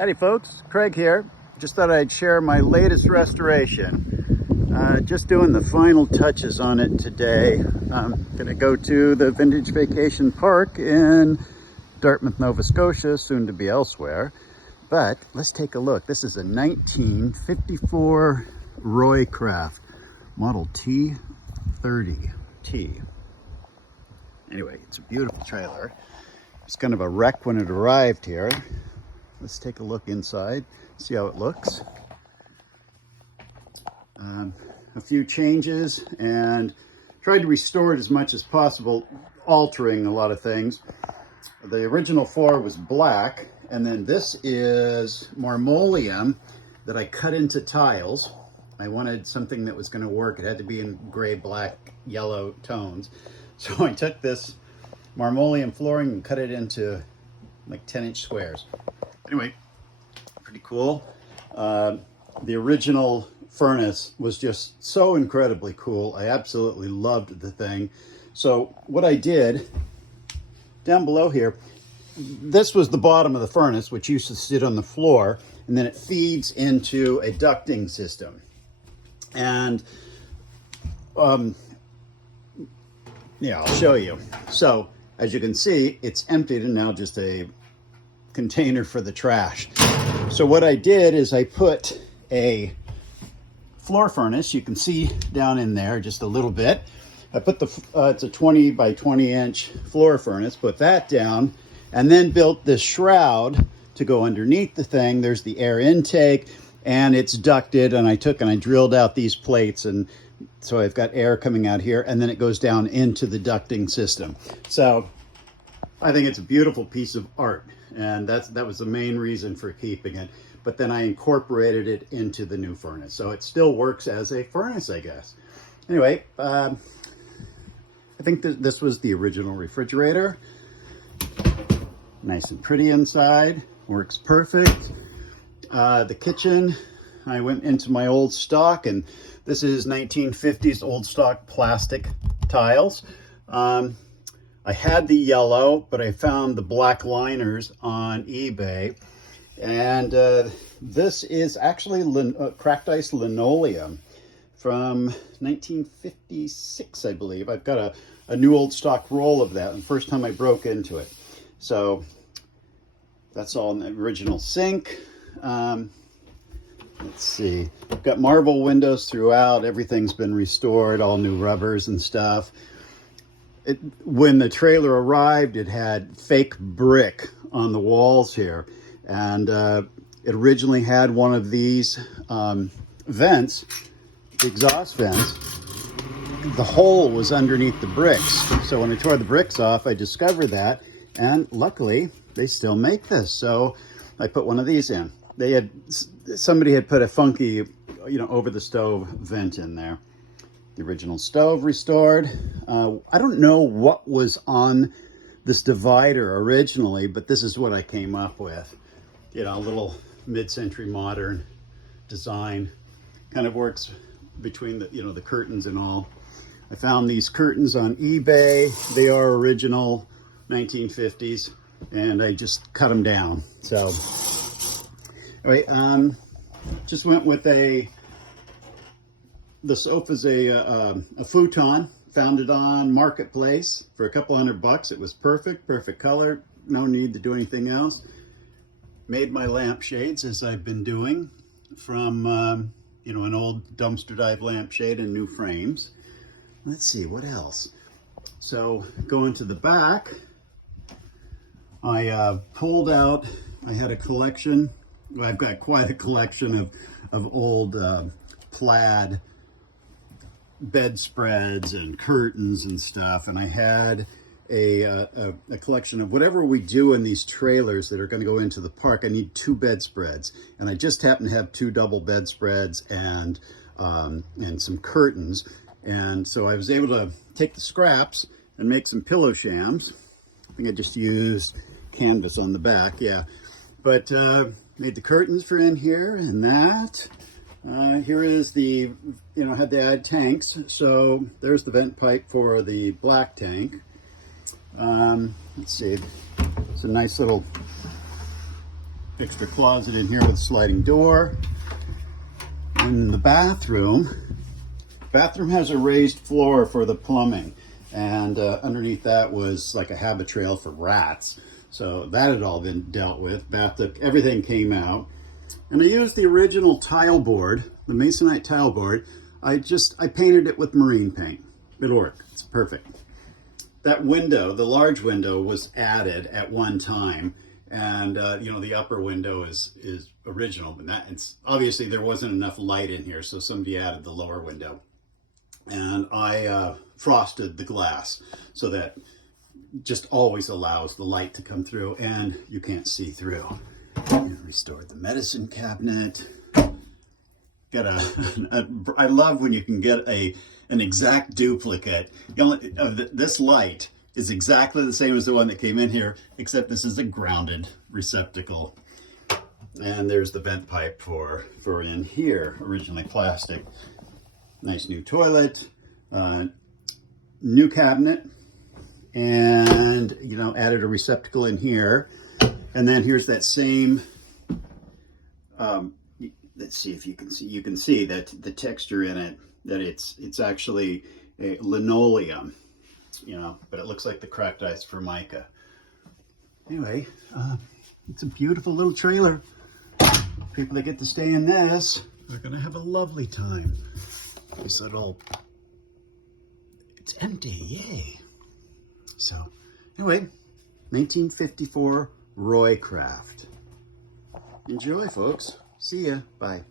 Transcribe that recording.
Howdy folks, Craig here. Just thought I'd share my latest restoration. Just doing the final touches on it today. I'm gonna go to the Vintage Vacation Park in Dartmouth, Nova Scotia, soon to be elsewhere. But let's take a look. This is a 1954 Roycraft Model T30T. Anyway, it's a beautiful trailer. It's kind of a wreck when it arrived here. Let's take a look inside, see how it looks. A few changes and tried to restore it as much as possible, altering a lot of things. The original floor was black, and then this is marmoleum that I cut into tiles. I wanted something that was going to work. It had to be in gray, black, yellow tones. So I took this marmoleum flooring and cut it into like 10-inch squares. Anyway, pretty cool. The original furnace was just so incredibly cool. I absolutely loved the thing. So what I did, down below here, this was the bottom of the furnace, which used to sit on the floor, and then it feeds into a ducting system. And yeah, I'll show you. So as you can see, it's emptied and now just a container for the trash. So what I did is I put a floor furnace, you can see down in there just a little bit. I put the, it's a 20 by 20 inch floor furnace, put that down, and then built this shroud to go underneath the thing. There's the air intake, and it's ducted, and I took and I drilled out these plates, and so I've got air coming out here, and then it goes down into the ducting system. So I think it's a beautiful piece of art, and that was the main reason for keeping it. But then I incorporated it into the new furnace, so it still works as a furnace, I guess. Anyway, I think that this was the original refrigerator. Nice and pretty inside, works perfect. The kitchen, I went into my old stock, and this is 1950s old stock plastic tiles. I had the yellow, but I found the black liners on eBay. And this is actually cracked ice linoleum from 1956, I believe. I've got a new old stock roll of that, and the first time I broke into it. So that's all in the original sink. Let's see, I've got marble windows throughout. Everything's been restored, all new rubbers and stuff. When the trailer arrived, it had fake brick on the walls here. And it originally had one of these vents, the exhaust vents. The hole was underneath the bricks. So when I tore the bricks off, I discovered that. And luckily, they still make this. So I put one of these in. Somebody had put a funky, over the stove vent in there. The original stove restored. I don't know what was on this divider originally, but this is what I came up with. A little mid-century modern design. Kind of works between the, the curtains and all. I found these curtains on eBay. They are original 1950s, and I just cut them down. So, anyway, just went with the sofa's a futon. Found it on Marketplace for a couple $100. It was perfect color. No need to do anything else. Made my lampshades, as I've been doing, from an old dumpster dive lampshade and new frames. Let's see, what else? So going to the back, I pulled out, I had a collection. Well, I've got quite a collection of old plaid bedspreads and curtains and stuff, and I had a collection of whatever we do in these trailers that are going to go into the park. I need 2 bedspreads, and I just happen to have 2 double bedspreads and some curtains, and so I was able to take the scraps and make some pillow shams. I think I just used canvas on the back, yeah, but made the curtains for in here, and that. Here is the, had to add tanks. So there's the vent pipe for the black tank. Let's see, it's a nice little extra closet in here with a sliding door. In the bathroom has a raised floor for the plumbing, and underneath that was like a habit trail for rats. So that had all been dealt with. Bathtub, everything came out. And I used the original tile board, the masonite tile board. I painted it with marine paint. It'll work, it's perfect. That window, the large window, was added at one time. And you know, the upper window is original, but it's obviously there wasn't enough light in here, so somebody added the lower window. And I frosted the glass so that just always allows the light to come through and you can't see through. And restored the medicine cabinet. Got I love when you can get an exact duplicate. You know, this light is exactly the same as the one that came in here, except this is a grounded receptacle. And there's the vent pipe for in here, originally plastic. Nice new toilet, new cabinet, and you know, added a receptacle in here. And then here's that same, let's see if you can see. You can see that the texture in it, that it's actually a linoleum, you know, but it looks like the cracked ice Formica. Anyway, it's a beautiful little trailer. People that get to stay in this are gonna have a lovely time. This little, it's empty, yay. So anyway, 1954 Roycraft. Enjoy, folks. See ya. Bye.